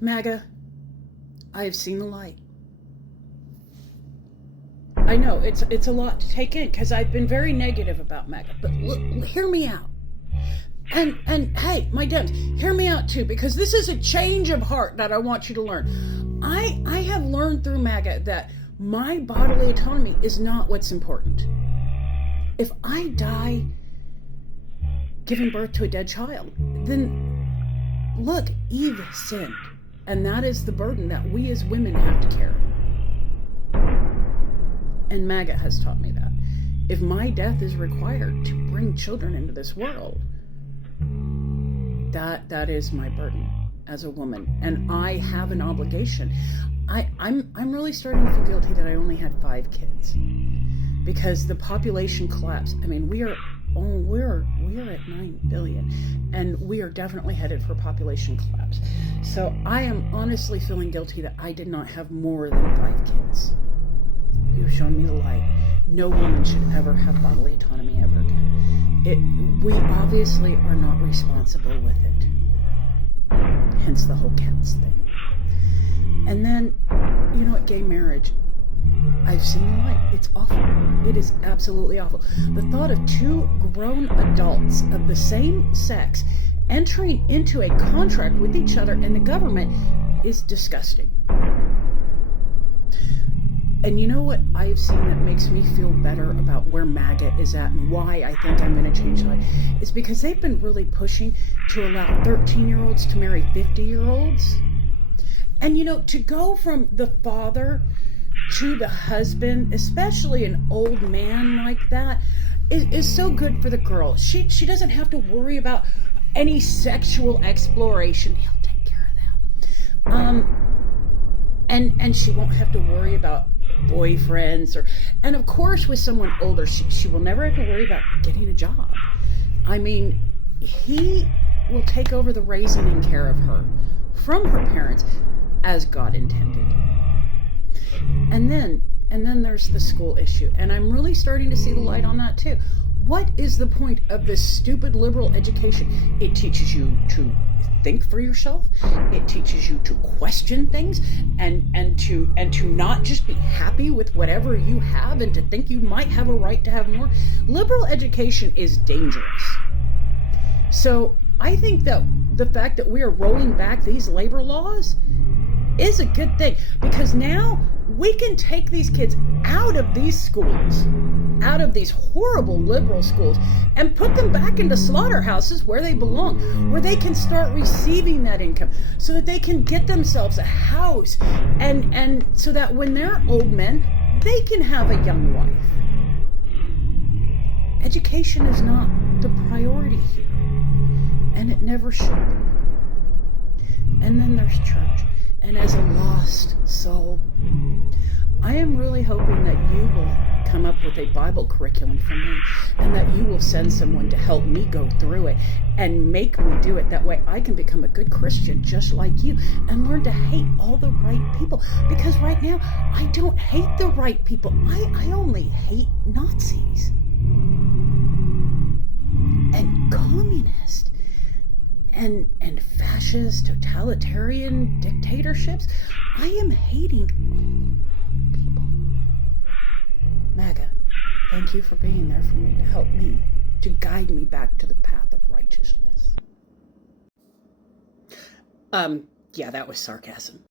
Maga, I have seen the light. I know it's a lot to take in because I've been very negative about Maga, but look, hear me out. And hey, my Dems, hear me out too, because this is a change of heart that I want you to learn. I have learned through Maga that my bodily autonomy is not what's important. If I die giving birth to a dead child, then look, Eve sinned, and that is the burden that we as women have to carry. And Maga has taught me that. If my death is required to bring children into this world, that is my burden as a woman. And I have an obligation. I'm really starting to feel guilty that I only had 5 kids. Because the population collapse. I mean, we're at 9 billion, and we are definitely headed for population collapse. So I am honestly feeling guilty that I did not have more than 5 kids. You've shown me the light. No woman should ever have bodily autonomy ever again. We obviously are not responsible with it. Hence the whole cats thing. And then, you know what, gay marriage, I've seen the light. It's awful. It is absolutely awful. The thought of 2 grown adults of the same sex entering into a contract with each other and the government is disgusting. And you know what I've seen that makes me feel better about where Maga is at and why I think I'm going to change life? It's because they've been really pushing to allow 13-year-olds to marry 50-year-olds. And you know, to go from the father to the husband, especially an old man like that, is so good for the girl. She doesn't have to worry about any sexual exploration. He'll take care of that. And she won't have to worry about boyfriends and of course with someone older she will never have to worry about getting a job. I mean, he will take over the raising and care of her from her parents as God intended. And then there's the school issue, and I'm really starting to see the light on that too. What is the point of this stupid liberal education? It teaches you to think for yourself. It teaches you to question things and to not just be happy with whatever you have and to think you might have a right to have more. Liberal education is dangerous. So I think that the fact that we are rolling back these labor laws is a good thing, because now we can take these kids out of these schools, out of these horrible liberal schools, and put them back into slaughterhouses where they belong, where they can start receiving that income so that they can get themselves a house and so that when they're old men, they can have a young wife. Education is not the priority here, and it never should be. And then there's church. And as a lost soul, I am really hoping that you will come up with a Bible curriculum for me, and that you will send someone to help me go through it and make me do it. That way I can become a good Christian just like you and learn to hate all the right people. Because right now, I don't hate the right people. I only hate Nazis and communists and fascist, totalitarian dictatorships. I am hating all people. Maga, thank you for being there for me, to help me, to guide me back to the path of righteousness. Yeah, that was sarcasm.